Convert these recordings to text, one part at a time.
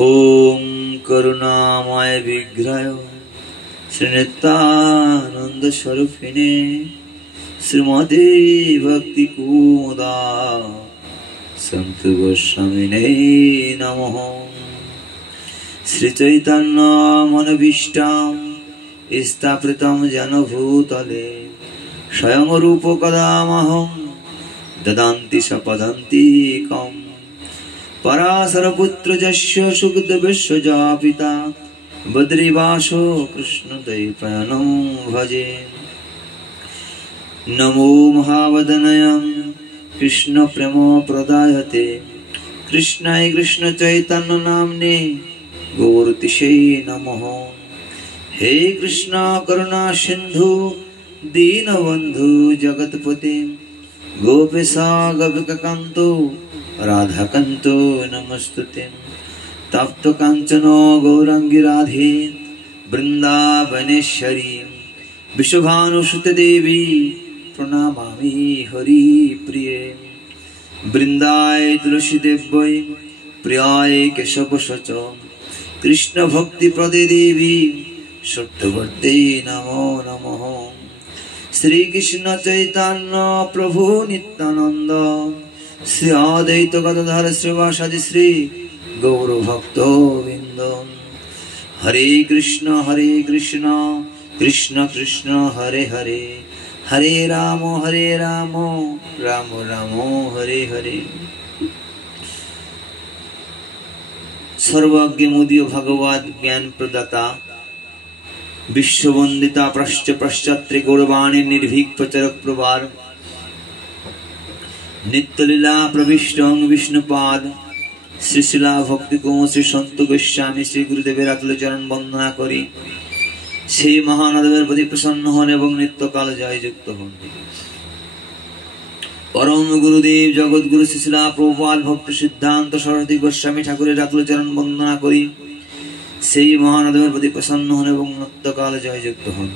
ओम करुणामय विग्रह श्रीनित्यानंद स्वरूपिणे श्रीमते भक्ति कुमुदा संत गोस्वामिने नमः। श्री चैतन्य मनोभीष्टं स्थापितं येन भूतले स्वयं रूप कदामहं ददान्ति सपदन्तिकं पराशरपुत्र यस्य सुखदेवस्य पिता बद्रीवासो कृष्णद्वैपायनं भजे। नमो महावदनाय कृष्ण प्रेम प्रदायते कृष्णाय कृष्ण चैतन्य नाम्ने गौरतिशे नमः। हे कृष्ण करुणा सिंधु दीनबंधु जगतपते गोपेशा गोपिकान्तो राधाकान्तो नमस्तुते। तप्त कांचन गौरांगी राधे वृंदावनेश्वरी विश्वभानुसुते देवी प्रणमामि हरि प्रिये। वृंदाय तुलसी देव्यै प्रियाय केशवश कृष्ण भक्ति प्रदे देवी सत्यवर्ते नमो नमः। श्री कृष्ण चैतन्य प्रभु नित्यानंद श्री अद्वैत गदाधर श्रीवासादि श्री गौर भक्तवृंद। हरे कृष्ण कृष्ण कृष्ण हरे हरे हरे राम राम राम हरे हरे। सर्वज्ञ मुदीय भगवत ज्ञान प्रदाता विश्ववंदिता प्रश्च पश्चात्रि गौरवाणी निर्भीक प्रचरक प्रवार नित्यलीला प्रविष्टं विष्णुपाद श्री शिला भक्ति को श्री संत गोस्वामी श्री गुरुदेवेर अतुल चरण वंदना करी সেই মহানদেবের প্রতি প্রসন্ন হন এবং নিত্যকাল জয়যুক্ত হন। परम गुरुदेव जगत गुरु शिशिला प्रभुपाद भक्त सिद्धांत सरस्वती गोस्वामी ठाकुरेर अतुल चरण वंदना करी সেই মহানদেবের প্রতি প্রসন্ন হন এবং নিত্যকাল জয়যুক্ত হন।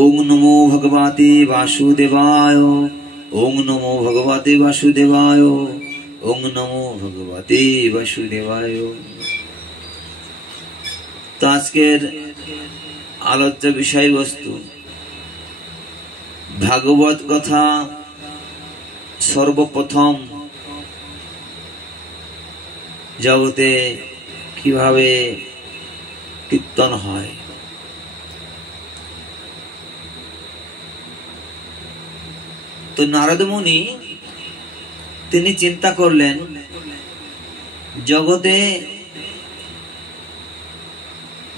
ওম নমো ভগবতে বাসুদেবায় ওম নমো ভগবতে বাসুদেবায় ওম নমো ভগবতে বাসুদেবায়। তো আজকের আলোচ্য বিষয়বস্তু ভাগবত কথা সর্বপ্রথম জগতে কিভাবে কীর্তন হয়। তো নারদ মুনি তিনি চিন্তা করলেন জগতে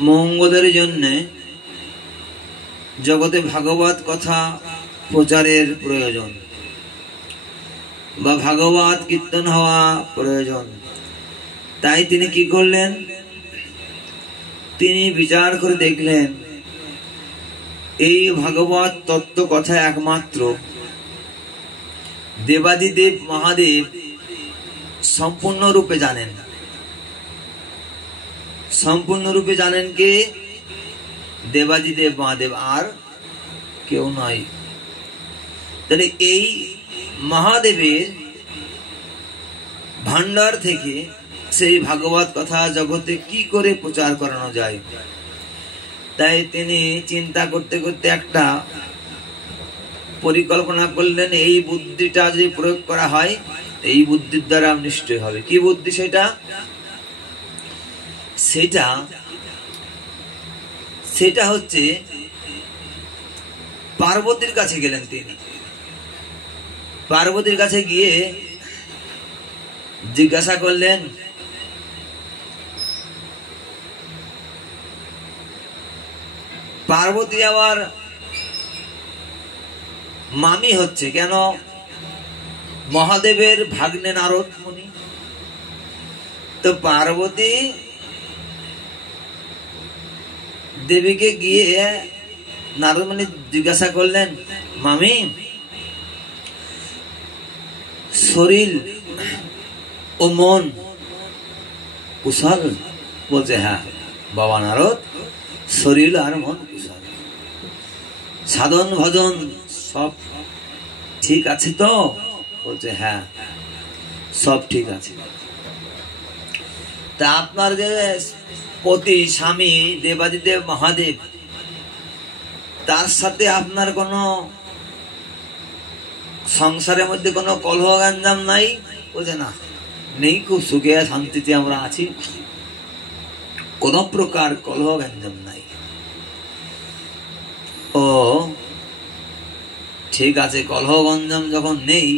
মঙ্গলের জন্য জগতে ভাগবত কথা প্রচারের প্রয়োজন বা ভাগবত কীর্তন হওয়া প্রয়োজন। তাই তিনি কি করলেন, তিনি বিচার করে দেখলেন এই ভাগবত তত্ত্ব কথা একমাত্র দেবাদিদেব মহাদেব সম্পূর্ণরূপে জানেন। সম্পূর্ণরূপে জানেন কে? দেবাদিদেব মহাদেব, আর কেউ নয়। তাহলে এই মহাদেবের ভান্ডার থেকে সেই ভাগবত কথা জগতে কি করে প্রচার করানো যায়। তাই তিনি চিন্তা করতে করতে একটা পরিকল্পনা করলেন, এই বুদ্ধিটা যদি প্রয়োগ করা হয় এই বুদ্ধির দ্বারা নিশ্চয় হবে। কি বুদ্ধি সেটা? সেটা হচ্ছে পার্বতীর কাছে গেলেন তিনি। পার্বতীর কাছে গিয়ে জিজ্ঞাসা করলেন, পার্বতী আবার মামি হচ্ছে কেন? মহাদেবের ভাগ্নে নারদ মুনি। তো পার্বতী দেবীকে গিয়ে নারদ মুনি জিজ্ঞাসা করলেন, মামি শরীর ও মন কুশল? বলছে হ্যাঁ বাবা নারদ, শরীর আর মন কুশল। সাধন ভজন সব ঠিক আছে তো? বলছে হ্যাঁ সব ঠিক আছে। তা আপনার যে পতি স্বামী দেবাদিদেব মহাদেব, তার সাথে আপনার কোনো সংসারের মধ্যে কোনো কলহ গঞ্জাম নাই? বলছে না, নেই, খুব সুখে শান্তিতে আমরা আছি, কোন প্রকার কলহ গঞ্জাম নাই। ও ঠিক আছে, কলহ গঞ্জাম যখন নেই,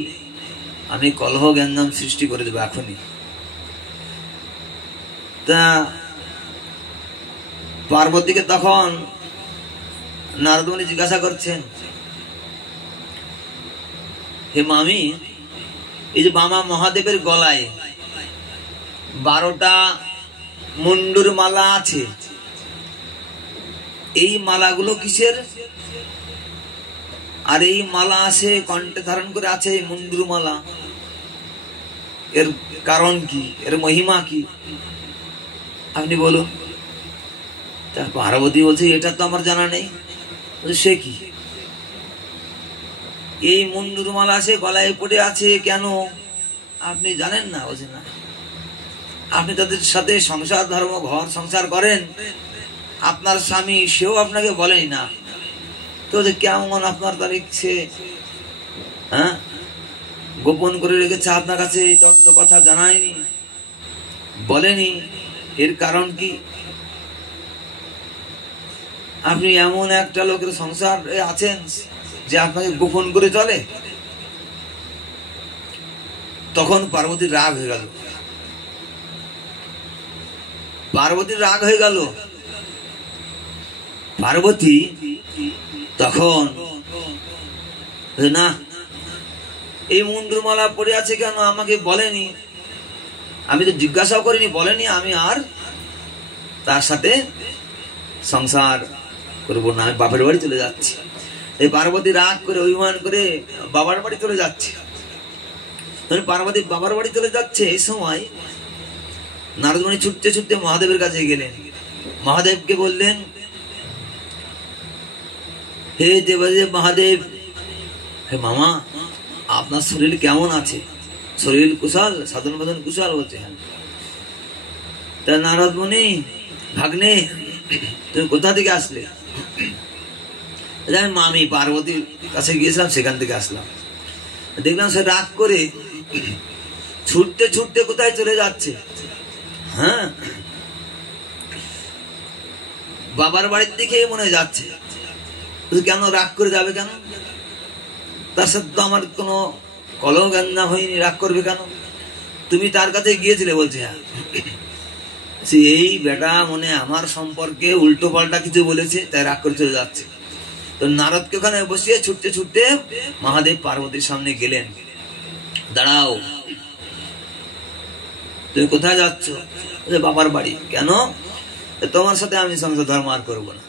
আমি কলহ গঞ্জাম সৃষ্টি করে দেবো এখনই। তা পার্বতীকে তখন নারদ মুনি জিজ্ঞাসা করছেন, হে মামি, এই যে বাবা মহাদেবের গলায় 12টা মুন্ডুর মালা আছে, এই মালাগুলো কিসের? আর এই মালা আছে কণ্ঠে ধারণ করে আছে এই মুন্ডুর মালা, এর কারণ কি, এর মহিমা কি, আপনি বলুন। তা পার্বতী বলছে, এটা তো আমার জানা নেই। সে কি, এই মুন্ডুর মালা সে গলায় পড়ে আছে কেন, আপনি জানেন না? বলছে না, আপনি তাদের সাথে সংসার ধর্ম ঘর সংসার করেন, আপনার স্বামী সেও আপনাকে বলেনি না, তো কেমন আপনার তারিখ সে গোপন করে রেখেছে, আপনার কাছে এই তত্ত্ব কথা জানায়নি, বলেনি, এর কারণ কি? আপনি এমন একটা লোকের সংসার আছেন যে আপনাকে গোপন করে চলে? তখন পার্বতীর রাগ হয়ে গেল, পার্বতীর রাগ হয়ে গেল। পার্বতী তখন, না, এই মুন্ডুর মালা পড়ে আছে কেন আমাকে বলেনি, আমি তো জিজ্ঞাসাও করিনি, বলেনি, আমি আর তার সাথে সংসার করবো না, আমি বাপের বাড়ি চলে যাচ্ছি। এই পার্বতী রাগ করে অভিমান করে বাবার বাড়ি চলে যাচ্ছে। পার্বতী বাবার বাড়ি চলে যাচ্ছে, এই সময় নারদ মুনি ছুটতে ছুটতে মহাদেবের কাছে গেলেন। মহাদেবকে বললেন, হে দেবাদেব মহাদেব, হে মামা, আপনার শরীর কেমন আছে? শরীর কুশল, সাধন বাদন কুশল? বলছে হ্যাঁ। তা নারদ মুনি, ভাগ্নে, তুমি কোথা থেকে আসলে? আমি পার্বতীর কাছে গিয়েছিলাম, সেখান থেকে আসলাম। দেখলাম সে রাগ করে ছুটতে ছুটতে কোথায় চলে যাচ্ছে। হ্যাঁ, বাবার বাড়ির দিকে মনে যাচ্ছে। কেন রাগ করে যাবে কেন? তার সাথে তো আমার কোনো কলহ গঞ্জাম হয়নি, রাগ করবে কেন? তুমি তার কাছে গিয়েছিলে? বলছে হ্যাঁ। এই বেটা মনে আমার সম্পর্কে উল্টো পাল্টা কিছু বলেছে, তাই রাগ করে চলে যাচ্ছে। তো নারদকে ওখানে বসিয়ে ছুটতে ছুটতে মহাদেব পার্বতীর সামনে গেলেন। দাঁড়াও, তুমি কোথায় যাচ্ছ? বাবার বাড়ি। কেন? তোমার সাথে আমি সংসার ধর্ম আর করবো না।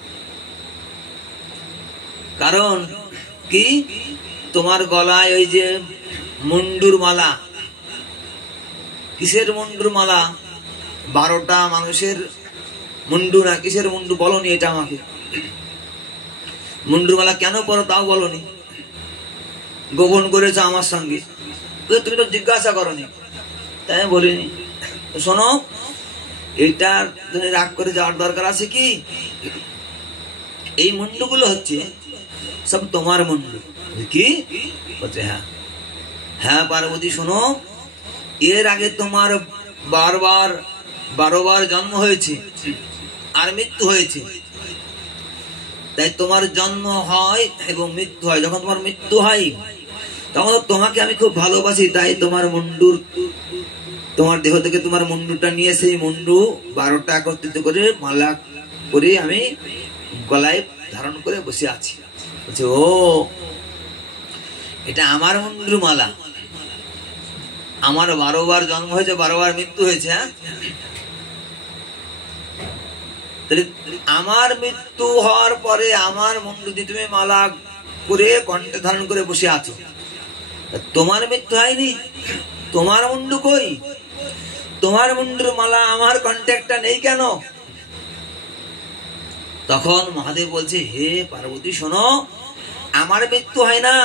কারণ কি? তোমার গলায় ওই যে মুন্ডুর মালা, কিসের মুন্ডুর মালা? 12টা মানুষের মুন্ডু না কিসের মুন্ডু বলনি, এটা আমাকে। মুন্ডুর মালা কেন পরো তাও বলনি, গোপন করেছ আমার সঙ্গে, তুমি তো জিজ্ঞাসা করনি, তাই আমি বলিনি। শোনো, এটা তুমি রাগ করে যাওয়ার দরকার আছে কি? এই মুন্ডুগুলো হচ্ছে সব তোমার মুন্ডু। কি বলছে? হ্যাঁ হ্যাঁ পার্বতী, শোনো, এর আগে তোমার 12 বার জন্ম হয়েছে আর মৃত্যু হয়েছে। তাই তোমার জন্ম হয় এবং মৃত্যু হয়। যখন তোমার মৃত্যু হয় তখন তোমাকে আমি খুব ভালোবাসি, তাই তোমার মুন্ডুর, তোমার দেহ থেকে তোমার মুন্ডুটা নিয়ে সেই মুন্ডু 12টা একত্রিত করে মালা করে আমি গলায় ধারণ করে বসে আছি। বলছে, ও এটা আমার মুন্ডুর মালা, আমার 12 বার জন্ম হয়েছে, 12 বার মৃত্যু হয়েছে। হ্যাঁ, তাহলে আমার মৃত্যু হওয়ার পরে আমার মুন্ডু দিয়ে তুমি মালা করে কণ্ঠে ধারণ করে বসে আছো, তোমার মৃত্যু হয়নি, তোমার মুন্ডু কই? তোমার মুন্ডুর মালা আমার কন্ট্যাক্টটা নেই কেন? তখন মহাদেব বলছে, হে পার্বতী, শোনো, আমার মৃত্যু হয় না,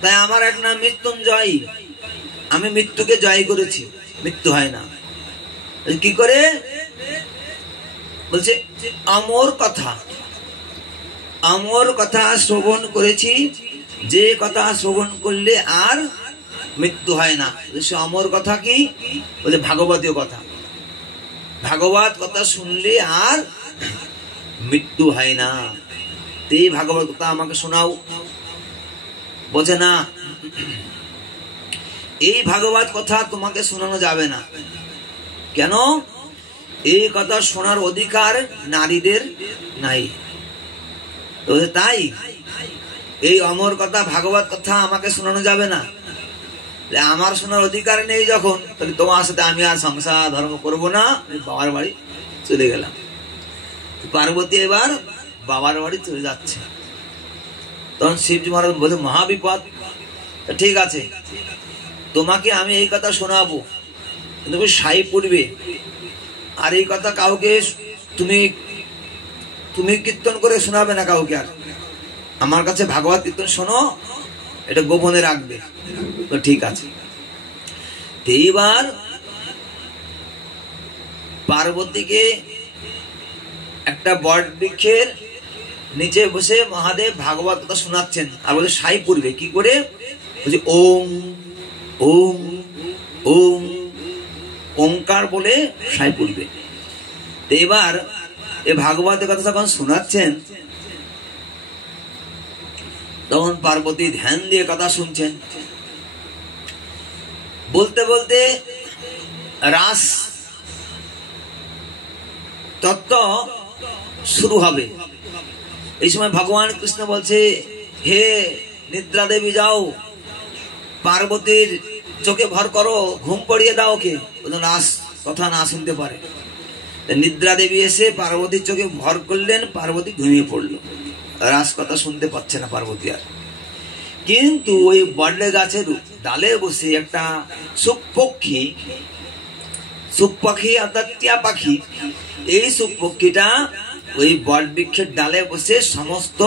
তাই আমার এক নাম মৃত্যুঞ্জয়। আমি মৃত্যুকে জয় করেছি, মৃত্যু হয় না। কি করে বলছে, আমর কথা শ্রবণ করেছি, যে কথা শ্রবণ করলে আর মৃত্যু হয় না। সে অমর কথা কি বলছে, ভাগবতীয় কথা। ভাগবত কথা শুনলে আর মৃত্যু হয় না। এই ভাগবত কথা আমাকে শোনাও। বলছে না, এই ভাগবত কথা তোমাকে শোনানো যাবে না। কেন? এই কথা শোনার অধিকার নারীদের নাই। তাই এই অমর কথা ভাগবত কথা আমাকে শোনানো যাবে না। আমার শোনার অধিকার নেই যখন, তাহলে তোমার সাথে আমি আর সংসার ধর্ম করব না, বাবার বাড়ি চলে গেলাম। পার্বতী এবার বাবার বাড়ি চলে যাচ্ছে। তখন শিবজি মহারাজ বলছে, মহাবিপদ। ঠিক আছে, তোমাকে আমি এই কথা শোনাবো, কিন্তু সাই পড়বে, আর এই কথা কাউকে তুমি কীর্তন করে শোনাবে না কাউকে। আর আমার কাছে ভাগবত কীর্তন শোনো, এটা গোপনে রাখবে। তো ঠিক আছে। এইবার পার্বতীকে একটা বট বৃক্ষের নিচে বসে মহাদেব ভাগবত কথা শোনাচ্ছেন, আর বলে সাই পড়বে। কি করে? বলছে ওম ওম ওম, ওঙ্কার বলে সাই পড়বে। তো এবার এ ভাগবতের কথা যখন শোনাচ্ছেন, তখন পার্বতী ধ্যান দিয়ে কথা শুনছেন। বলতে বলতে রাস তত্ত্ব শুরু হবে। এই সময় ভগবান কৃষ্ণ বলছে, হে নিদ্রা দেবী, যাও পার্বতীর চোখে ভর করো, ঘুম পড়িয়ে দাও, কে রাস কথা না শুনতে পারে। নিদ্রা দেবী এসে পার্বতীর চোখে ভর করলেন, পার্বতী ঘুমিয়ে পড়লো, রাস কথা শুনতে পাচ্ছে না পার্বতী আর। কিন্তু ওই বড়লে গাছের ডালে বসে একটা সুখ পাখি অর্থাৎ টিয়া পাখি, এই সুখ পক্ষীটা ওই বট বৃক্ষের ডালে বসে সমস্ত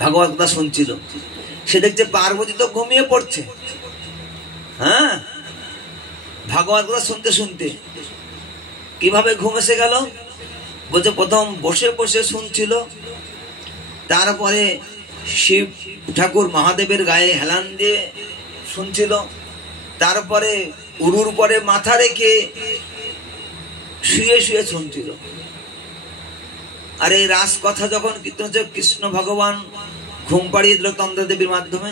ভাগবত কথা শুনছিল। সে দেখছে পার্বতী তো ঘুমিয়ে পড়ছে। হ্যাঁ, ভাগবত কথা শুনতে শুনতে কিভাবে ঘুম এসে গেল? বলছে প্রথম বসে বসে শুনছিল, তারপরে শিব ঠাকুর মহাদেবের গায়ে হেলান দিয়ে শুনছিল, তারপরে উরুর পরে মাথা রেখে শুয়ে শুয়ে শুনছিল। আর এই রাস কথা যখন কীর্তন হচ্ছে, কৃষ্ণ ভগবান ঘুম পাড়িয়ে দিল তন্দ্রা দেবীর মাধ্যমে।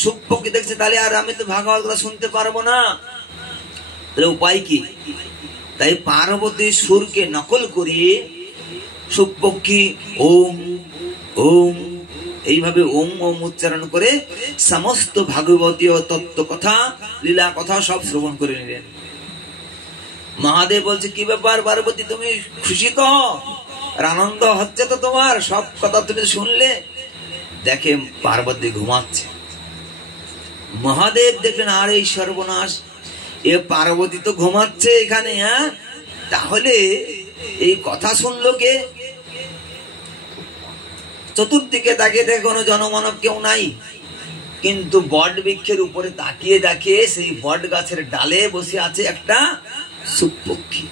সুখপক্ষী দেখছে, তাহলে আর আমি তো ভাগবত কথা শুনতে পারবো না, তাহলে উপায় কি? তাই পার্বতী সুরকে নকল করিয়ে সুখপক্ষী ওম ওম এইভাবে ওম ওম উচ্চারণ করে সমস্ত ভাগবতীয় তত্ত্ব কথা, লীলা কথা সব শ্রবণ করে নিলেন। মহাদেব বলছে, কি ব্যাপার পার্বতী, তুমি খুশি তো? আনন্দ হচ্ছে তো তোমার? সব কথা তুমি শুনলে? দেখে পার্বতী ঘুমাচ্ছে। মহাদেব দেখলেন, আর এই সর্বনাশ, এ পার্বতী তো ঘুমাচ্ছে এখানে। হ্যাঁ, তাহলে এই কথা শুনলো কে? চতুর্দিকে তাকিয়ে দেখে কোনো জনমানব কেউ নাই, কিন্তু বট বৃক্ষের উপরে তাকিয়ে দেখে সেই বট গাছের ডালে বসে আছে একটা সুখ পক্ষী।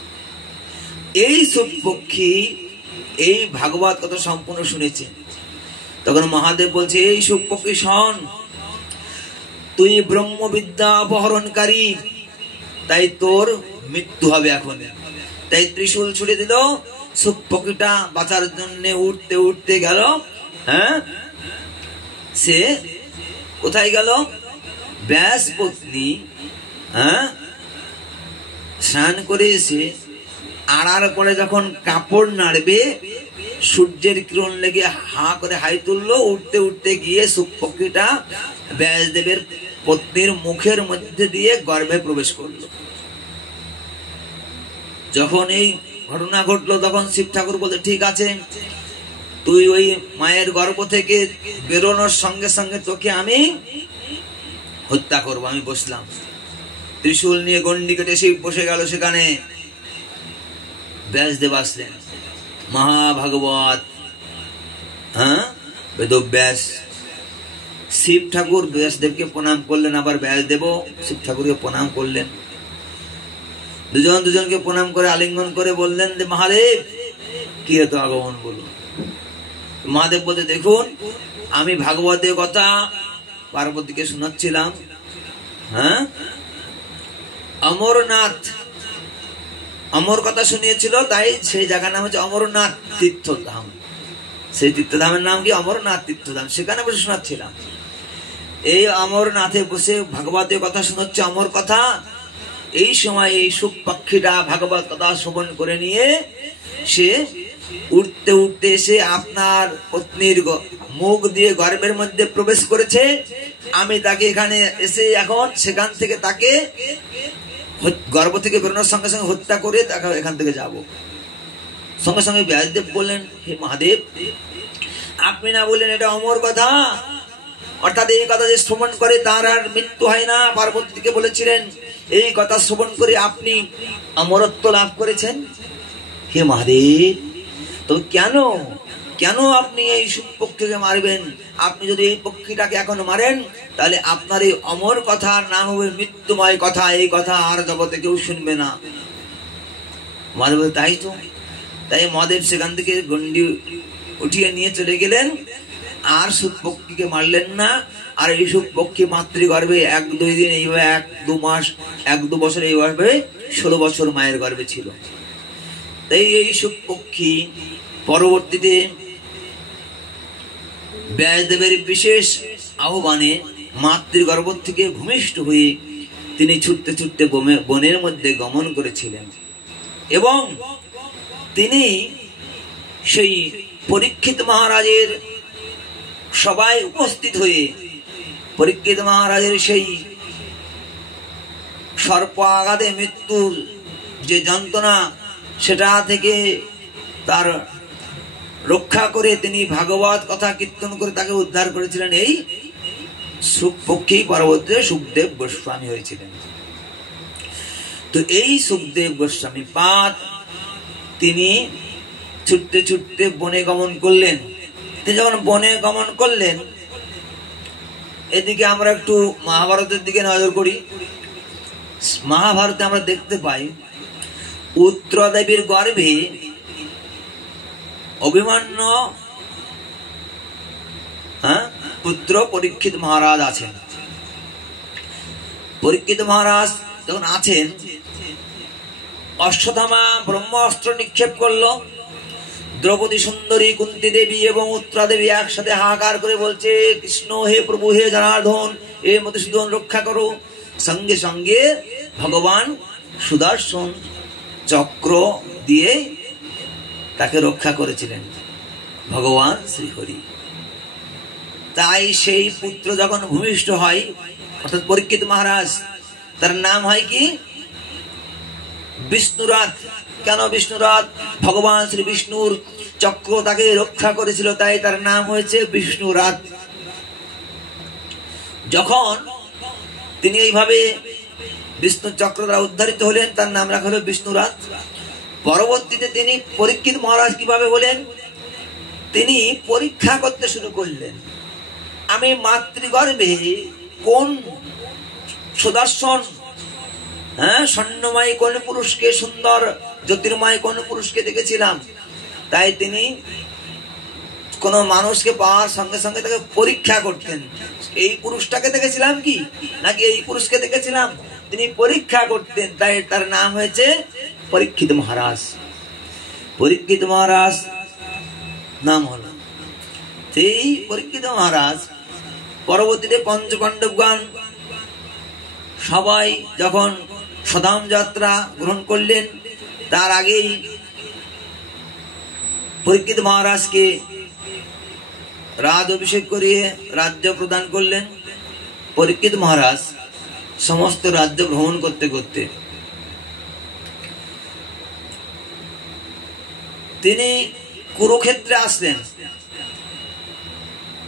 এই সুখ পক্ষী এই ভাগবত কথা সম্পূর্ণ শুনেছে। তখন মহাদেব বলছে, এই সুখ পক্ষী শোন, তুই ব্রহ্মবিদ্যা অপহরণকারী, তাই তোর মৃত্যু হবে এখন। তাই ত্রিশূল ছুড়ে দিল, সুখ পক্ষীটা বাঁচার জন্য উঠতে উঠতে গেল। হ্যাঁ, সে কোথায় গেল? ব্যাস পত্নী স্নান করে এসে আড়ার পরে যখন কাপড় নাড়বে, সূর্যের কিরণ লেগে হা করে হাই তুললো, উঠতে উঠতে গিয়ে সুখ পক্ষীটা ব্যাসদেবের পত্নীর মুখের মধ্যে দিয়ে গর্ভে প্রবেশ করলো। যখন এই ঘটনা ঘটলো, তখন শিব ঠাকুর বলতে, ঠিক আছে, তুই ওই মায়ের গর্ভ থেকে বেরোনোর সঙ্গে সঙ্গে তোকে আমি হত্যা করবো। আমি বসলাম, ত্রিশূল নিয়ে গন্ডি কেটে শিব বসে গেল সেখানে। ব্যাসদেব আসলেন, মহাভাগবত বেদব্যাস। শিব ঠাকুর ব্যাসদেবকে প্রণাম করলেন, আবার ব্যাসদেব শিব ঠাকুরকে প্রণাম করলেন। দুজন দুজনকে প্রণাম করে আলিঙ্গন করে বললেন যে মহাদেব কি এত আগমন বলুন। মহাদেব বলতে দেখুন আমি ভাগবতের কথা পার্বতীকে শোনাচ্ছিলাম। হ্যাঁ, অমরনাথ, অমর কথা শুনিয়েছিল, তাই সেই জায়গার নাম হচ্ছে অমরনাথ তীর্থধাম। সেই তীর্থধামের নাম কি? অমরনাথ তীর্থধাম। সেখানে বসে শোনাচ্ছিলাম। এই অমরনাথে বসে ভাগবতের কথা শোনাচ্ছে, অমর কথা। এই সময় এই সুখ পাখিটা ভাগবত কথা শ্রবণ করে নিয়ে সে উঠতে উঠতে এসে আপনার পত্নীর মুখ দিয়ে গর্ভের মধ্যে প্রবেশ করেছে। আমি তাকে এখানে এসে এখন সেখান থেকে তাকে গর্ভ থেকে বেরোনোর সঙ্গে সঙ্গে হত্যা করে তাকে এখান থেকে যাব। সঙ্গে সঙ্গে ব্যাসদেব বললেন, হে মহাদেব, আপনি না বললেন এটা অমর কথা, অর্থাৎ এই কথা যে শ্রবণ করে তার আর মৃত্যু হয় না। পার্বতীকে বলেছিলেন এই কথা শ্রবণ করে আপনি অমরত্ব লাভ করেছেন। হে মহাদেব, তো কেন কেন আপনি এই সুখ পক্ষীকে মারবেন? আপনি যদি এই পক্ষীটাকে এখন মারেন তাহলে আপনার এই অমর কথার নাম হবে মৃত্যুময় কথা। এই কথা আর জগতে কেউ শুনবে না। মহাদেব, তাই তো। তাই মহাদেব সেখান থেকে গন্ডি উঠিয়ে নিয়ে চলে গেলেন, আর সুখ পক্ষীকে মারলেন না। আর এই সুখ পক্ষী মাতৃগর্ভে 1-2 দিন, এইভাবে 1-2 মাস, 1-2 বছর, এইভাবে 16 বছর মায়ের গর্ভে ছিল। তাই এই সুখ পক্ষী পরবর্তীতে ব্যাসদেবের বিশেষ আহ্বানে মাতৃগর্ভ থেকে ভূমিষ্ঠ হয়ে তিনি ছুটতে ছুটতে বনের মধ্যে গমন করেছিলেন। এবং তিনি সেই পরীক্ষিত মহারাজের সবাই উপস্থিত হয়ে পরীক্ষিত মহারাজের সেই সর্প আঘাতে মৃত্যুর যে যন্ত্রণা, সেটা থেকে তার রক্ষা করে তিনি ভাগবত কথা কীর্তন করে তাকে উদ্ধার করেছিলেন। এই সুখ পক্ষী পরবর্তীতে সুখদেব গোস্বামী হয়েছিলেন। তো এই সুখদেব গোস্বামী পাদ তিনি ছুটতে ছুটতে বনে গমন করলেন। তিনি যখন বনে গমন করলেন, এদিকে আমরা একটু মহাভারতের দিকে নজর করি। মহাভারতে আমরা দেখতে পাই উত্তরাদেবীর গর্ভে অভিমন্যু পুত্র পরীক্ষিত মহারাজ আছেন। পরীক্ষিত মহারাজ যখন আছেন, অশ্বত্থামা ব্রহ্মাস্ত্র নিক্ষেপ করলো। দ্রৌপদী সুন্দরী, কুন্তী দেবী এবং উত্তরা দেবী একসাথে হাহাকার করে বলছে, কৃষ্ণ হে প্রভু, হে জনার্দন, হে মধুসূদন রক্ষা করো। সঙ্গে সঙ্গে ভগবান সুদর্শন চক্র দিয়ে তাকে রক্ষা করেছিলেন ভগবান শ্রীহরি। তাই সেই পুত্র যখন ভূমিষ্ঠ হয়, অর্থাৎ পরীক্ষিত মহারাজ, তার নাম হয় কি? বিষ্ণুরাত। কেন বিষ্ণুরাত? ভগবান শ্রী বিষ্ণুর চক্র তাকে রক্ষা করেছিল, তাই তার নাম হয়েছে বিষ্ণুরাত। যখন তিনি এইভাবে বিষ্ণু চক্র দ্বারা উদ্ধারিত হলেন, তার নাম রাখা হলো বিষ্ণুরাত। পরবর্তীতে তিনি পরীক্ষিত মহারাজ কিভাবে হলেন? তিনি পরীক্ষা করতে শুরু করলেন, আমি মাতৃগর্ভে কোন সুদর্শন, স্বর্ণময় কোন পুরুষকে, সুন্দর জ্যোতির্ময় কোন পুরুষকে দেখেছিলাম। তাই তিনি কোন মানুষকে পাওয়ার সঙ্গে সঙ্গে তাকে পরীক্ষা করতেন, এই পুরুষটাকে দেখেছিলাম কি নাকি এই পুরুষকে দেখেছিলাম, তিনি পরীক্ষা করতেন। তাই তার নাম হয়েছে পরীক্ষিত মহারাজ। পরীক্ষিত মহারাজ নাম হলো। সেই পরীক্ষিত মহারাজ পরবর্তীতে পঞ্চপাণ্ডবগণ সবাই যখন সদাম যাত্রা গ্রহণ করলেন, তার আগেই পরীক্ষিত মহারাজকে রাজ অভিষেক করিয়ে রাজ্য প্রদান করলেন। পরীক্ষিত মহারাজ সমস্ত রাজ্য ভ্রমণ করতে করতে তিনি কুরুক্ষেত্রে আসলেন।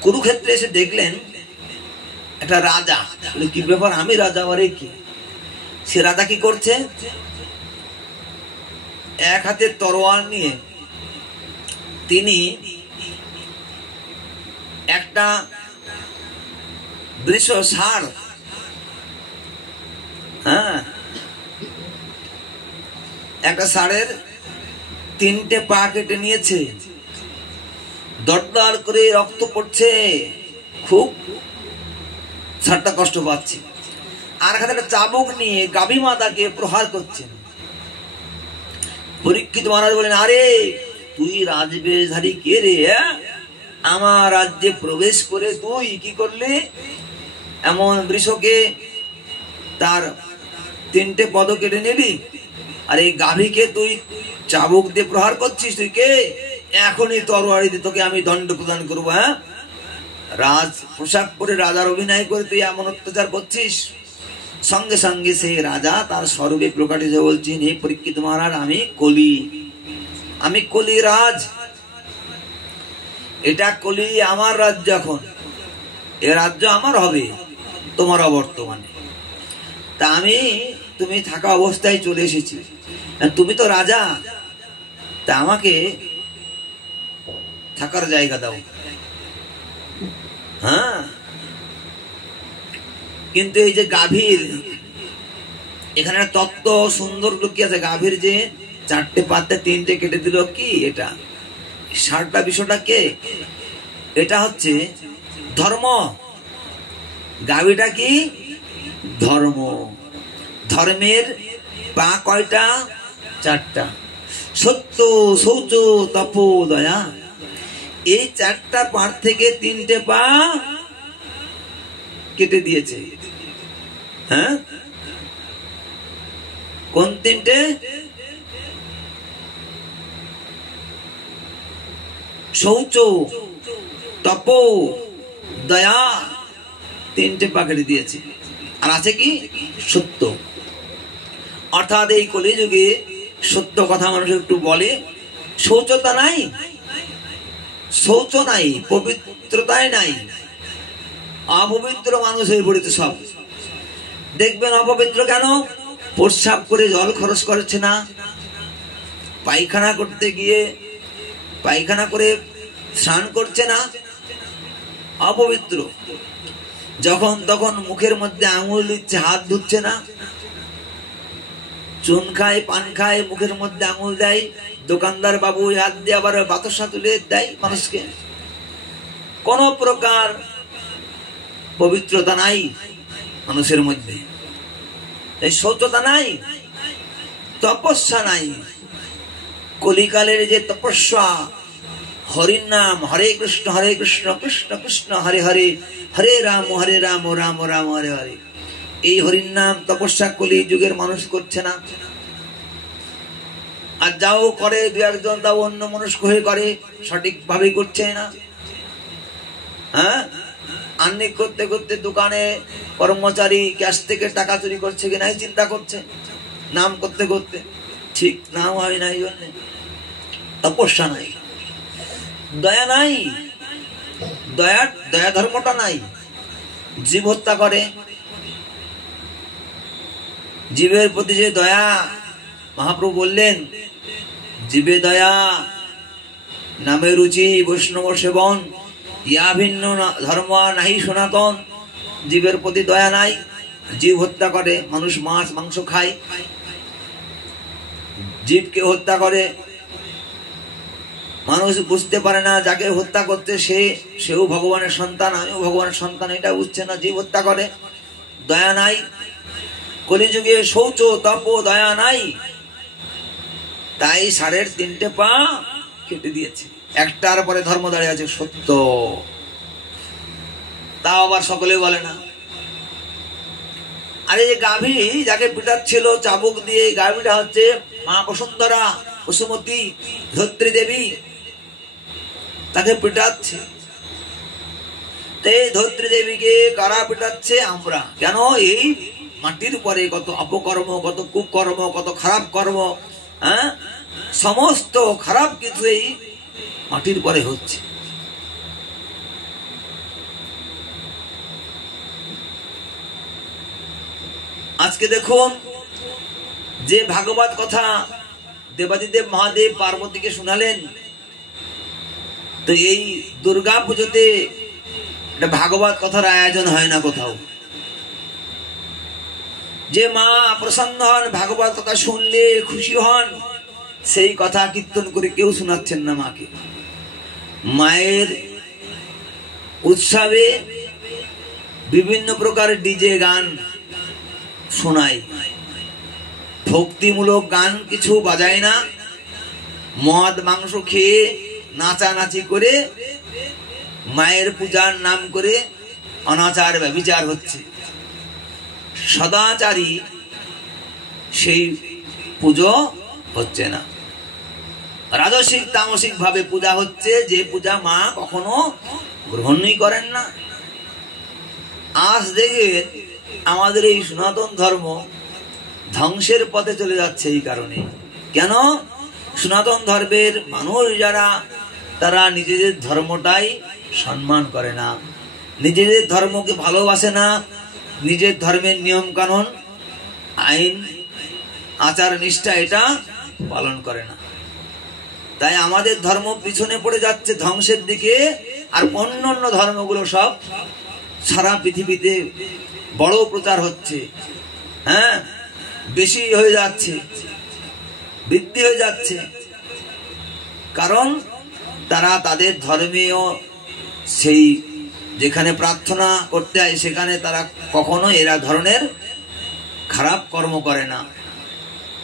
কুরুক্ষেত্রে এসে দেখলেন একটা রাজা। কি ব্যাপার, আমি রাজা, আবার কি? সে রাজা কি করছে? এক হাতে তরোয়াল নিয়ে তিনি একটা বৃষ ষাঁড়, একটা ষাঁড়ের 3টে পা কেটে নিয়েছে, দরদর করে রক্ত পড়ছে, খুব ষাঁড়টা কষ্ট পাচ্ছে। আর হাতে একটা চাবুক নিয়ে গাভী মাতাকে প্রহার করছেন। পরীক্ষিত মহারাজ বলেন, আরে তুই রাজবেশধারী কে রে? আমার রাজ্যে প্রবেশ করে তুই কি করলি? এমন বৃষকে তার 3টে পদ কেটে নিলি, আর এই গাভীকে তুই চাবুক দিয়ে প্রহার করছিস, তুই কে? এখনই তরবারি দিয়ে তোকে আমি দণ্ড প্রদান করবো। রাজ পোশাক পরে রাজার অভিনয় করে তুই এমন অত্যাচার করছিস। সঙ্গে সঙ্গে সেই রাজা তার স্বরূপে প্রকাশিত বলছেন, হে পরীক্ষিত মহারাজ, আমি কলি রাজ, এটা কলি আমার রাজ্য, এখন এ রাজ্য আমার হবে তোমার অবর্তমানে। তা তুমি থাকা অবস্থায় চলে এসেছি, তুমি তো রাজা, তা আমাকে থাকার জায়গা দাও। কিন্তু এই যে গাভীর এখানে তত্ত্ব সুন্দর লুকিয়ে আছে। গাভীর যে 4টে পাতে 3টে কেটে দিল, কি এটা? ষাঁড়টা বিষয়টা কে? এটা হচ্ছে ধর্ম। গাভীটা কি? ধর্ম। ধর্মের পা কয়টা? 4টা। সত্য, শৌচ, তপ, দয়া। এই 4টা পা থেকে 3টে পা কেটে দিয়েছে। কোন 3টে? শৌচ, তপ, দয়া, 3টে পা কেটে দিয়েছে। আর আছে কি? সত্য। অর্থাৎ এই কলিযুগে সত্য কথা মানুষ একটু বলে, শৌচতা নাই, শৌচ নাই, পবিত্রতায় নাই, অপবিত্র মানুষ হয়ে পড়েছে সব। দেখবেন অপবিত্র কেন? প্রস্রাব করে জল খরচ করছে না, পায়খানা করতে গিয়ে পায়খানা করে স্নান করছে না, অপবিত্র। যখন তখন মুখের মধ্যে আঙুল দিচ্ছে, হাত ধুচ্ছে না, চুন খায়, পান খায়, মুখের মধ্যে আঙুল দেয়, দোকানদার বাবু হাত দিয়ে আবার বাতাসা তুলে দেয় মানুষকে। কোন প্রকার পবিত্রতা নাই মানুষের মধ্যে, এই শৌচতা নাই, তপস্যা নাই। কলিকালের যে তপস্যা, হরির নাম, হরে কৃষ্ণ কৃষ্ণ কৃষ্ণ হরে হরে, হরে রাম রাম রাম হরে হরে, এই হরির নাম তপস্যা কলি যুগের মানুষ করছে না। আর যাও করে 2-1 জন, তাও অন্য মনস্ক হয়ে করে, সঠিক ভাবে করছে না। আর্নিক করতে করতে দোকানে কর্মচারী ক্যাশ থেকে টাকা চুরি করছে কিনা চিন্তা করছে, নাম করতে করতে। ঠিক নাম হয় না, এই জন্য তপস্যা নাই, দয়া নাই, দয়া ধর্মটা নাই। জীব হত্যা করে, জীবের প্রতি যে দয়া, মহাপ্রভু বললেন, জীবে দয়া নামে রুচি বৈষ্ণব সেবন, ইয়া ভিন্ন ধর্ম নাহি সনাতন। জীবের প্রতি দয়া নাই, জীব হত্যা করে। মানুষ মাছ মাংস খায়, জীবকে হত্যা করে। মানুষ বুঝতে পারে না যাকে হত্যা করতে সেও ভগবানের সন্তান, আমিও ভগবানের সন্তান, এটা বুঝছে না, জীব হত্যা করে। দয়া নাই। কলিযুগে শৌচ, তপ, দয়া নাই, তাই 3.5 পা কেটে দিয়েছে। একটার পরে ধর্ম দাঁড়িয়ে আছে সত্য, তাও আবার সকলে বলে না। আরে যে গাভী যাকে পিটাচ্ছিল চাবুক দিয়ে, গাভীটা হচ্ছে মা বসুন্ধরা, বসুমতী, ধত্রী দেবী, তাকে পিটাচ্ছে। এই ধত্রী দেবীকে কারা পিটাচ্ছে? আমরা। কেন? এই মাটির পরে কত অপকর্ম, কত কুকর্ম, কত খারাপ কর্ম, সমস্ত খারাপ কিছু এই মাটির পরে হচ্ছে। আজকে দেখুন, যে ভাগবত কথা দেবাদিদেব মহাদেব পার্বতীকে শোনালেন, তো এই দুর্গা পুজোতে এটা ভাগবত কথার আয়োজন হয় না কোথাও। যে মা প্রসন্ন হন, ভাগবত কথা শুনলে খুশি হন, সেই কথা কীর্তন করে কেউ শোনাচ্ছেন না মাকে। মায়ের উৎসবে বিভিন্ন প্রকার ডিজে গান শোনায়, ভক্তিমূলক গান কিছু বাজায় না, মদ মাংস খেয়ে নাচানাচি করে মায়ের পূজার নাম করে অনাচার ব্যভিচার হচ্ছে। সদাচারী সেই পুজো হচ্ছে না, রাজসিক তামসিক ভাবে পূজা হচ্ছে, যে পূজা মা কখনো গ্রহণই করেন না। আজ দেখে আমাদের এই সনাতন ধর্ম ধ্বংসের পথে চলে যাচ্ছে এই কারণে। কেন? সনাতন ধর্মের মানুষ যারা, তারা নিজেদের ধর্মটাই সম্মান করে না, নিজেদের ধর্মকে ভালোবাসে না, নিজের ধর্মের নিয়ম কানুন আইন আচার নিষ্ঠা এটা পালন করে না। তাই আমাদের ধর্ম পিছনে পড়ে যাচ্ছে ধ্বংসের দিকে, আর অন্য অন্য ধর্মগুলো সব সারা পৃথিবীতে বড় প্রচার হচ্ছে, হ্যাঁ, বেশি হয়ে যাচ্ছে, বৃদ্ধি হয়ে যাচ্ছে। কারণ তারা তাদের ধর্মীয় সেই যেখানে প্রার্থনা করতে হয় সেখানে তারা কখনো এরা ধরনের খারাপ কর্ম করে না।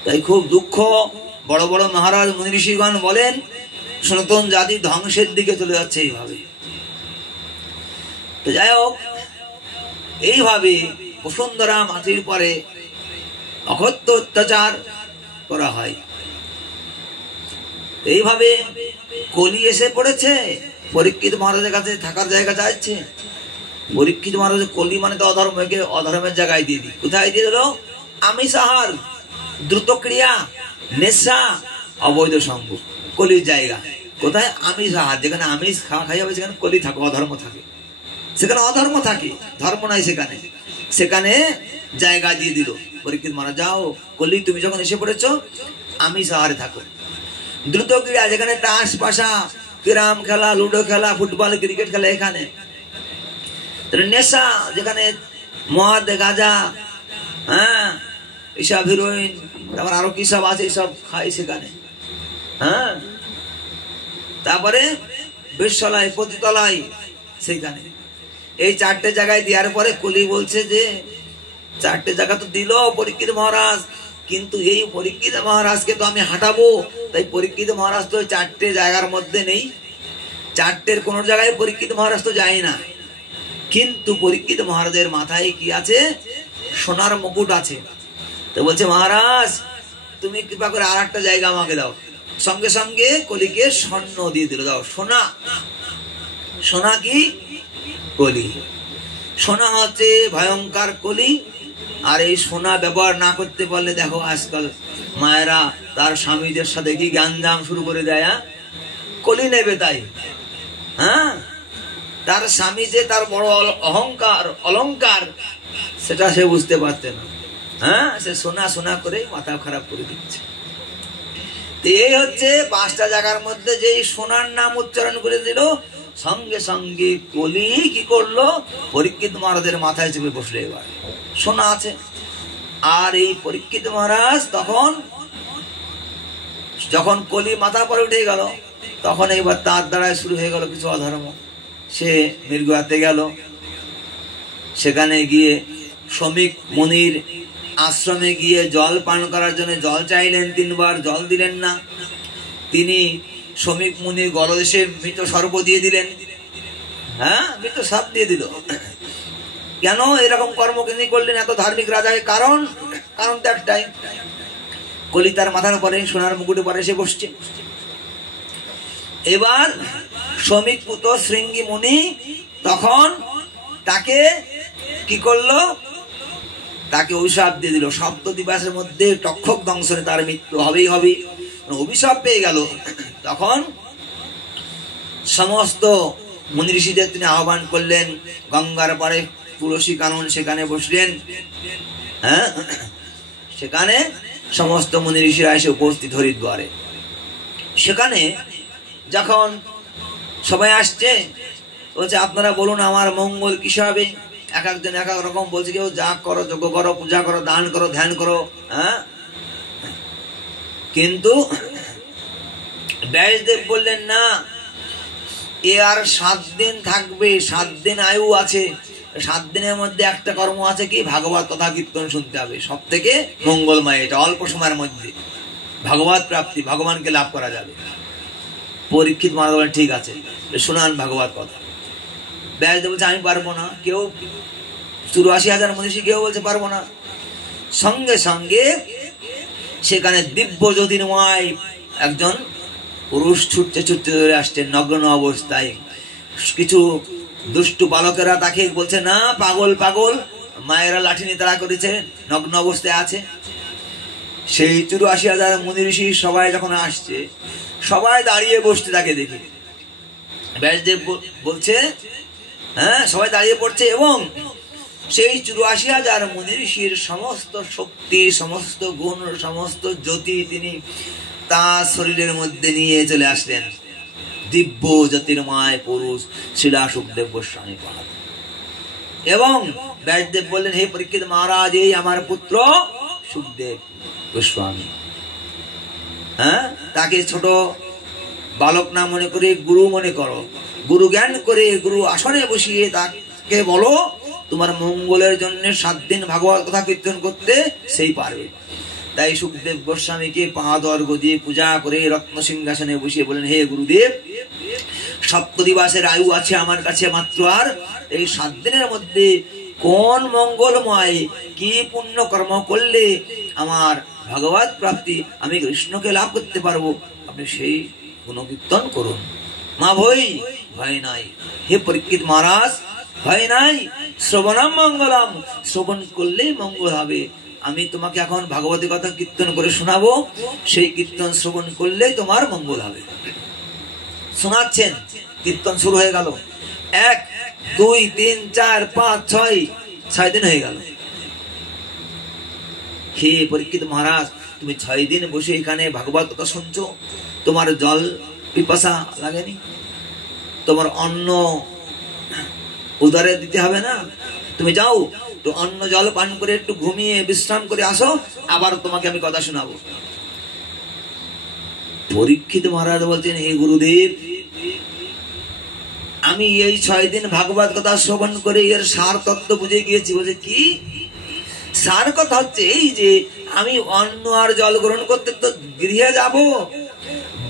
তাই খুব দুঃখ, বড় বড় মহারাজ মুনি ঋষিগণ বলেন সনাতন জাতি ধ্বংসের দিকে চলে যাচ্ছে এইভাবে। তো যাই হোক, এইভাবে বসুন্ধরা মাটির পরে অকথ্য অত্যাচার করা হয়। এইভাবে কলি এসে পড়েছে, পরীক্ষিত মহারাজের কাছে থাকার জায়গা চাইছে। পরীক্ষিত মহারাজ কলি মানে তো অধর্মকে অধর্মের জায়গায় দিয়ে দিই। কোথায় দিয়ে দিল? আমিষ আহার, দ্রুত ক্রিয়া, নেশা, অবৈধ সঙ্গ, কলির জায়গা। কোথায়? আমিষ আহার, যেখানে আমিষ খাওয়া খাই হবে সেখানে কলি থাকে, অধর্ম থাকে, সেখানে অধর্ম থাকে, ধর্ম নাই সেখানে, সেখানে জায়গা দিয়ে দিল। পরীক্ষিত মহারাজ, যাও কলি, তুমি যখন এসে পড়েছো আমিষ আহারে থাকো। দ্রুত ক্রীড়া, যেখানে তাস পাশা, ক্যারাম খেলা, লুডো খেলা, ফুটবল ক্রিকেট খেলা, এখানে নেশা, যেখানে মদ গাঁজা, হ্যাঁ, এইসব হিরোইন, তারপর আরো কি সব আছে সব খাই সেখানে, হ্যাঁ, তারপরে বেশতলায়, পতিতলায়, সেখানে। এই চারটে জায়গায় দেওয়ার পরে কলি বলছে যে চারটে জায়গা তো দিল পরীক্ষিত মহারাজ, কিন্তু এই পরীক্ষিত মহারাজকে তো আমি হাঁটাবো, তাই পরীক্ষিত মহারাজ তো চারটে জায়গার মধ্যে নেই, চারটের কোন জায়গায় পরীক্ষিত মহারাজ তো যায় না। কিন্তু পরীক্ষিত মহারাজের মাথায় কি আছে? সোনার মুকুট আছে। তো বলছে, মহারাজ তুমি কৃপা করে আর একটা জায়গা আমাকে দাও। সঙ্গে সঙ্গে কলিকে স্বর্ণ দিয়ে দিল, দাও সোনা। সোনা কি? কলি। সোনা হচ্ছে ভয়ঙ্কর কলি। আর এই সোনা ব্যবহার না করতে পারলে দেখো আজকাল মায়েরা তার স্বামীদের সাথে কি জ্ঞানজাম শুরু করে দেয়, কলি নেবে তাই, হ্যাঁ, তার স্বামী যে তার বড় অহংকার অলংকার সেটা সে বুঝতে পারতে না, হ্যাঁ, সে সোনা সোনা করে মাথা খারাপ করে দিচ্ছে। এই হচ্ছে পাঁচটা জায়গার মধ্যে যে সোনার নাম উচ্চারণ করে দিল, সঙ্গে সঙ্গে কলি কি করলো? পরীক্ষিত মহারাজের মাথায় চেপে বসলো। এবার সোনা আছে। আর এই পরীক্ষিত মহারাজ তখন যখন কলি মাথা পরে উঠে গেল, তখন এবার তার দ্বারায় শুরু হয়ে গেল কিছু অধর্ম। সে মৃগয়াতে গেল, সেখানে গিয়ে শ্রমিক মুনির আশ্রমে গিয়ে জল পান করার জন্য জল চাইলেন, 3 বার জল দিলেন না। তিনি শ্রমিক মুনির গলদেশে মৃত সর্প দিয়ে দিলেন, হ্যাঁ, মৃত সাপ দিয়ে দিল। কেন এরকম কর্ম তিনি করলেন এত ধার্মিক রাজায়? কারণ তো একটাই, কলি তার মাথার উপরে সোনার মুকুটে পরে এসে বসছে। এবার শ্রমিক পুত্র শৃঙ্গী মুনি তখন তাকে কি করলো? তাকে অভিশাপ দিয়ে দিল, 7 দিবসের মধ্যে তক্ষক দংশনে তার মৃত্যু হবেই হবে। অভিশাপ পেয়ে গেল। তখন সমস্ত মুনি ঋষিদের তিনি আহ্বান করলেন, গঙ্গার পাড়ে তুলসী কানন সেখানে বসলেন, হ্যাঁ, সেখানে সমস্ত মুনি ঋষিরা এসে উপস্থিত হরিদ্বারে। সেখানে যখন সবাই আসছে, বলছে আপনারা বলুন আমার মঙ্গল কিসে হবে? এক একজন এক এক রকম বলছে, কেউ যাগ করো, যজ্ঞ করো, পূজা করো, দান করো, ধ্যান করো। হ্যাঁ, কিন্তু ব্যাসদেব বললেন না, এ আর 7 দিন থাকবে, 7 দিন আয়ু আছে, 7 দিনের মধ্যে একটা কর্ম আছে কি, ভাগবত কথা কীর্তন শুনতে হবে। সব থেকে মঙ্গলময় এটা, অল্প সময়ের মধ্যে ভাগবত প্রাপ্তি, ভগবানকে লাভ করা যাবে। পরীক্ষিত মহারাজ বলেন ঠিক আছে, শোনান ভাগবত কথা। ব্যাসদেব বলছে আমি পারবো না। কেউ 84,000 মনীষী কেউ বলছে পারবো না। সঙ্গে সঙ্গে সেখানে দিব্য জ্যোতির্ময় একজন পুরুষ ছুটতে ছুটতে ধরে আসছে নগ্ন অবস্থায়। কিছু দুষ্টু বালকেরা তাকে বলছে, না পাগল পাগল, মায়েরা লাঠি নিয়ে তাড়া করেছে, নগ্ন অবস্থায় আছে। সেই 84,000 মুনি ঋষি সবাই যখন আসছে, সবাই দাঁড়িয়ে বসতে তাকে দেখে ব্যাসদেব বলছে, হ্যাঁ সবাই দাঁড়িয়ে পড়ছে, এবং সেই 84,000 মুনি ঋষির সমস্ত শক্তি, সমস্ত গুণ, সমস্ত জ্যোতি তিনি তার শরীরের মধ্যে নিয়ে চলে আসলেন। দিব্য জ্যোতির্ময় পুরুষ শ্রীলা সুখদেব গোস্বামী পাদ। এবং ব্যাসদেব বললেন, হে পরীক্ষিত মহারাজ, এই আমার পুত্র সুখদেব গোস্বামী। হ্যাঁ, তাকে ছোট বালক না মনে করে গুরু মনে করো, গুরু জ্ঞান করে গুরু আসনে বসিয়ে তাকে বলো তোমার মঙ্গলের জন্য 7 দিন ভাগবত কথা কীর্তন করতে, সেই পারবে। তাই সুখদেব গোস্বামীকে পাদ অর্ঘ্য দিয়ে পূজা করে রত্ন সিংহাসনে বসিয়ে বলেন, হে গুরুদেব, 7 দিবসের আয়ু আছে আমার কাছে মাত্র, আর এই 7 দিনের মধ্যে কোন মঙ্গলময় কি পুণ্য কর্ম করলে আমার ভগবত প্রাপ্তি, আমি কৃষ্ণকে লাভ করতে পারবো, আপনি সেই গুণকীর্তন করুন। মা ভয় নাই, হে পরীক্ষিত মহারাজ ভয় নাই, শ্রবণম মঙ্গলম, শ্রবণ করলেই মঙ্গল হবে। আমি তোমাকে এখন ভাগবতী কথা কীর্তন করে শোনাবো, সেই কীর্তন শ্রবণ করলেই তোমার মঙ্গল হবে। শোনাচ্ছেন, কীর্তন শুরু হয়ে গেল। 1, 2, 3, 4, 5, 6 দিন হয়ে গেল। হে পরীক্ষিত মহারাজ, তুমি 6 দিন বসে এখানে ভাগবত কথা শুনছো, তোমার জল পিপাসা লাগেনি? তোমার অন্ন উদারে দিতে হবে না? তুমি যাও তো অন্ন জল পান করে একটু ঘুমিয়ে বিশ্রাম করে আসো, আবার তোমাকে আমি কথা শোনাবো। পরীক্ষিত মহারাজ বলছেন, হে গুরুদেব, আমি এই 6 দিন ভাগবত কথা শ্রবণ করে এর সার তত্ত্ব বুঝে গিয়েছি। বলছে কি সার কথা? হচ্ছে এই যে আমি অন্ন আর জল গ্রহণ করতে তো গৃহে যাব,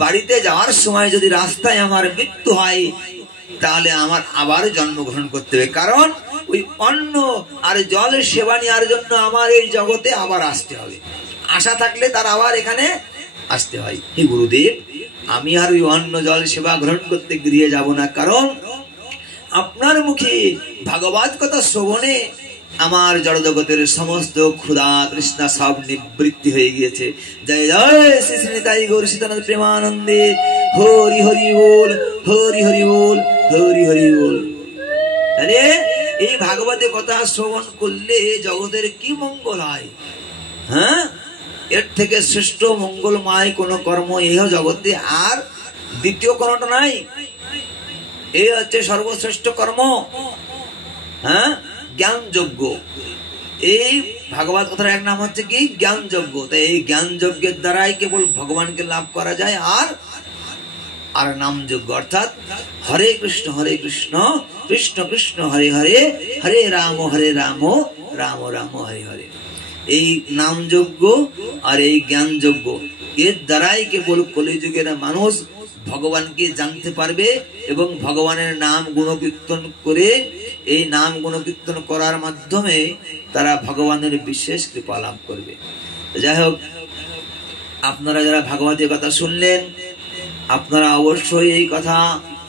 বাড়িতে যাওয়ার সময় যদি রাস্তায় আমার মৃত্যু হয়, তাহলে আমার আবার জন্মগ্রহণ করতে হবে, কারণ ওই অন্ন আর জল সেবা নেওয়ার জন্য আমার এই জগতে আবার আসতে হবে। আশা থাকলে তার আবার এখানে আসতে হয়। হে গুরুদেব, আমি আর ওই অন্ন জল সেবা গ্রহণ করতে গৃহে যাব না, কারণ আপনার মুখে ভাগবত কথা শ্রবণে আমার জড়জগতের সমস্ত ক্ষুধা তৃষ্ণা সব নিবৃত্তি হয়ে গিয়েছে। জয় জয় শ্রী শ্রী নিতাই গৌর সীতানাথ প্রেমানন্দে। হরি হরি বল, হরি হরি বল, হরি হরি বল। আরে এই ভাগবতের কথা শ্রবণ করলে জগতের কি মঙ্গল হয়? হ্যাঁ, এর থেকে শ্রেষ্ঠ মঙ্গলময় কোন কর্ম এই জগতে আর দ্বিতীয় কোনটা নাই। এই হচ্ছে সর্বশ্রেষ্ঠ কর্ম। হ্যাঁ, জ্ঞান যজ্ঞ। এই ভাগবত কথার এক নাম হচ্ছে কি জ্ঞান যজ্ঞ। তাই এই জ্ঞান যজ্ঞের দ্বারাই কেবল ভগবানকে লাভ করা যায়। আর নাম যজ্ঞ অর্থাৎ হরে কৃষ্ণ কৃষ্ণ কৃষ্ণ হরে হরে, হরে রাম রাম রাম হরে হরে। এই নাম যজ্ঞ আর এই জ্ঞান যজ্ঞ, এর দ্বারাই কেবল কলিযুগের মানুষ ভগবানকে জানতে পারবে এবং ভগবানের নাম গুণকীর্তন করে, এই নাম গুণকীর্তন করার মাধ্যমে তারা ভগবানের বিশেষ কৃপা লাভ করবে। যাই হোক, আপনারা যারা ভাগবতের কথা শুনলেন, আপনারা অবশ্যই এই কথা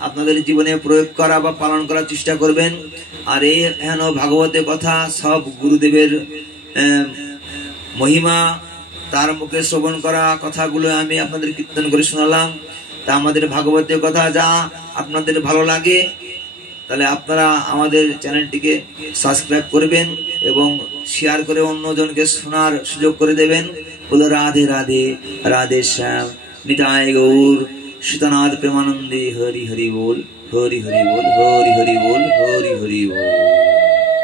আপনাদের জীবনে প্রয়োগ করা বা পালন করার চেষ্টা করবেন। আর এই হেন ভাগবতের কথা সব গুরুদেবের মহিমা, তার মুখে শ্রবণ করা কথাগুলো আমি আপনাদের কীর্তন করে শোনালাম। তা আমাদের ভাগবতের কথা যা আপনাদের ভালো লাগে, তাহলে আপনারা আমাদের চ্যানেলটিকে সাবস্ক্রাইব করবেন এবং শেয়ার করে অন্যজনকে শোনার সুযোগ করে দেবেন। বলো রাধে রাধে, রাধে শ্যাম, নিতাই গৌর সীতানাথ প্রেমানন্দে। হরি হরি বল, হরি হরি বল, হরি হরি বল, হরি হরি বল।